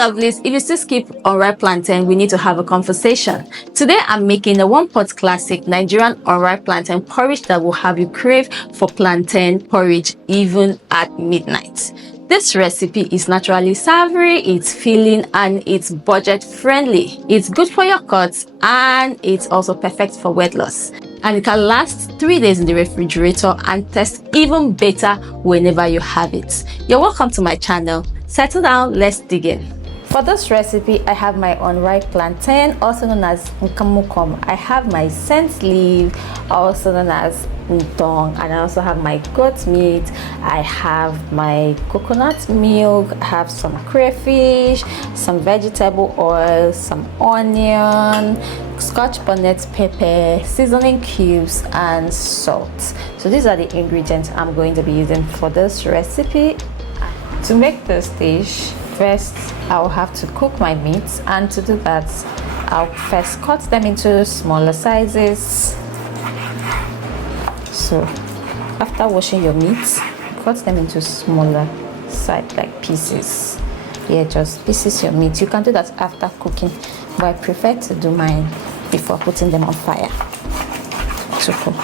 lovelies, if you still skip unripe plantain, we need to have a conversation. Today I'm making a one-pot classic Nigerian unripe plantain porridge that will have you crave for plantain porridge even at midnight. This recipe is naturally savory, it's filling, and it's budget friendly. It's good for your cuts and it's also perfect for weight loss. And it can last 3 days in the refrigerator and taste even better whenever you have it. You're welcome to my channel. Settle down, let's dig in. For this recipe, I have my unripe plantain, also known as nkamukom. I have my scent leaf, also known as udong, and I also have my goat meat. I have my coconut milk. I have some crayfish, some vegetable oil, some onion, scotch bonnet pepper, seasoning cubes, and salt. So these are the ingredients I'm going to be using for this recipe. To make this dish, first I'll have to cook my meats, and to do that I'll first cut them into smaller sizes. So after washing your meats, cut them into smaller size, like pieces. Yeah, just pieces your meat. You can do that after cooking, but I prefer to do mine before putting them on fire to cook.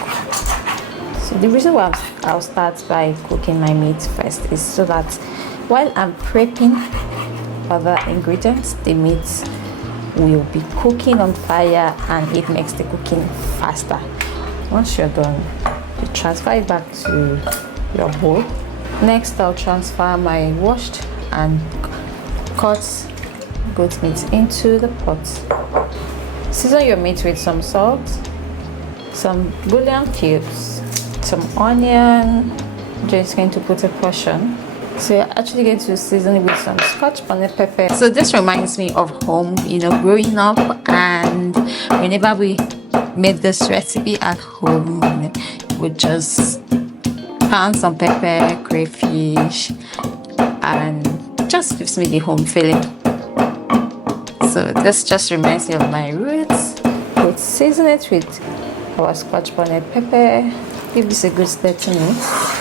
So the reason why I'll start by cooking my meat first is so that while I'm prepping other ingredients, the meat will be cooking on fire and it makes the cooking faster. Once you're done, you transfer it back to your bowl. Next, I'll transfer my washed and cut goat meat into the pot. Season your meat with some salt, some bouillon cubes, some onion. I'm just going to put a portion. So you're actually going to season it with some scotch bonnet pepper. So this reminds me of home, growing up, and whenever we made this recipe at home, we just pound some pepper, crayfish, and just gives me the home feeling. So this just reminds me of my roots. We'll season it with our scotch bonnet pepper. Give this a good 30 minutes.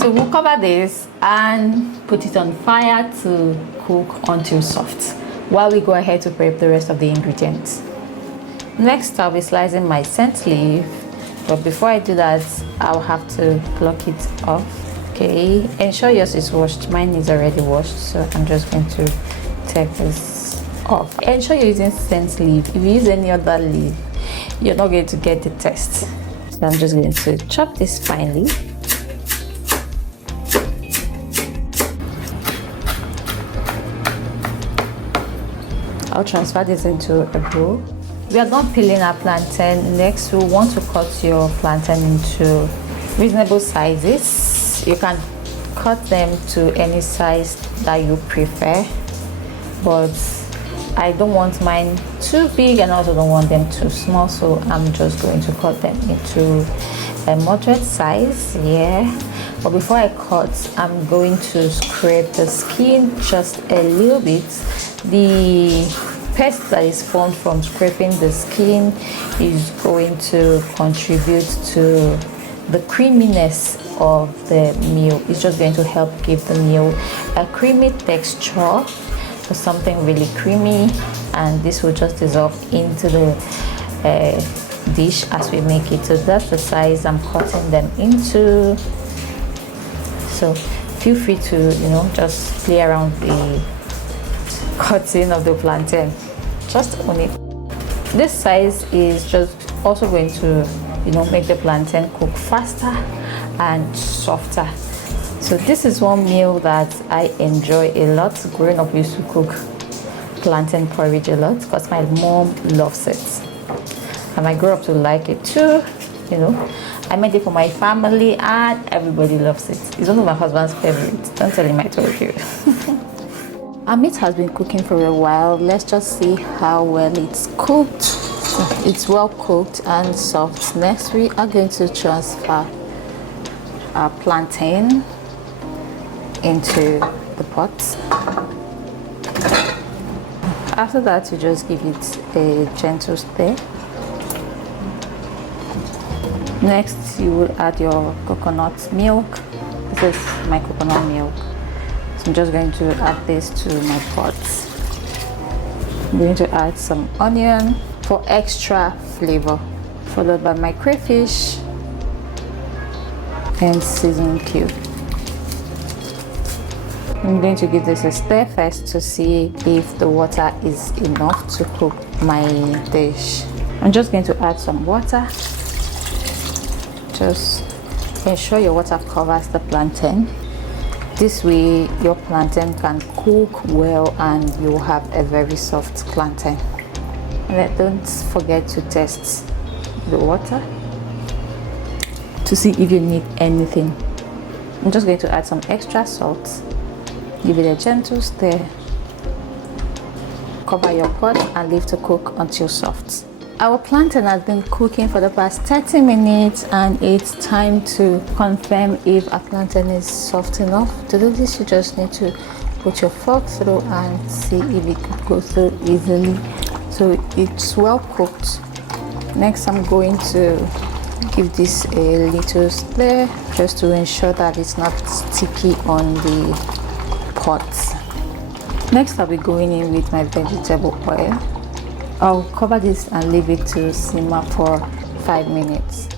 So we'll cover this and put it on fire to cook until soft while we go ahead to prep the rest of the ingredients. Next, I'll be slicing my scent leaf, but before I do that, I'll have to pluck it off. Okay, ensure yours is washed. Mine is already washed, so I'm just going to take this off. Ensure you're using scent leaf. If you use any other leaf, you're not going to get the taste. So I'm just going to chop this finely. I'll transfer this into a bowl. We are done peeling our plantain. Next, we want to cut your plantain into reasonable sizes. You can cut them to any size that you prefer, but I don't want mine too big and I also don't want them too small, so I'm just going to cut them into a moderate size. Yeah, but before I cut, I'm going to scrape the skin just a little bit. The paste that is formed from scraping the skin is going to contribute to the creaminess of the meal. It's just going to help give the meal a creamy texture, for something really creamy, and this will just dissolve into the dish as we make it. So that's the size I'm cutting them into. So feel free to just play around the cutting of the plantain, just on it. This size is just also going to make the plantain cook faster and softer. So this is one meal that I enjoy a lot. Growing up, we used to cook plantain porridge a lot because my mom loves it, and I grew up to like it too. I made it for my family and everybody loves it. It's one of my husband's favorites. Don't tell him I told you. Our meat has been cooking for a while. Let's just see how well it's cooked. It's well cooked and soft. Next, we are going to transfer our plantain into the pot. After that, you just give it a gentle stir. Next, you will add your coconut milk. This is my coconut milk. I'm just going to add this to my pot. I'm going to add some onion for extra flavor, followed by my crayfish and seasoning cube. I'm going to give this a stir first to see if the water is enough to cook my dish. I'm just going to add some water. Just ensure your water covers the plantain. This way your plantain can cook well and you'll have a very soft plantain. And then don't forget to test the water to see if you need anything. I'm just going to add some extra salt. Give it a gentle stir. Cover your pot and leave to cook until soft. Our plantain has been cooking for the past 30 minutes and it's time to confirm if our plantain is soft enough. To do this, you just need to put your fork through and see if it can go through easily. So it's well cooked. Next, I'm going to give this a little stir just to ensure that it's not sticky on the pot. Next, I'll be going in with my vegetable oil. I'll cover this and leave it to simmer for 5 minutes.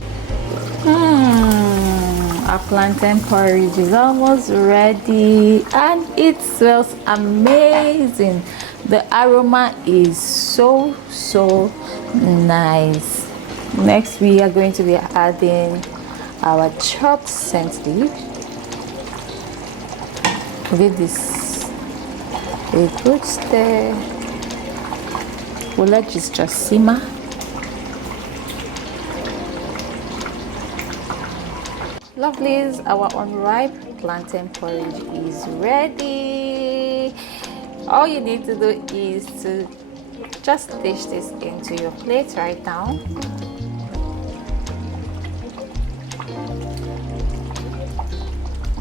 Our plantain porridge is almost ready and it smells amazing. The aroma is so nice. Next, we are going to be adding our chopped scent leaf. Give this a good stir. We'll let this just simmer. Lovelies, our unripe plantain porridge is ready. All you need to do is to just dish this into your plate right now.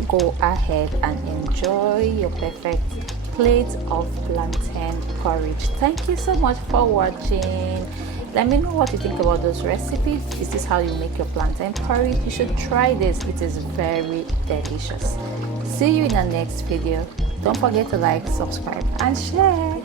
Go ahead and enjoy your perfect plate of plantain porridge. Thank you so much for watching. Let me know what you think about those recipes. Is this how you make your plantain porridge? You should try this. It is very delicious. See you in the next video. Don't forget to like, subscribe and share.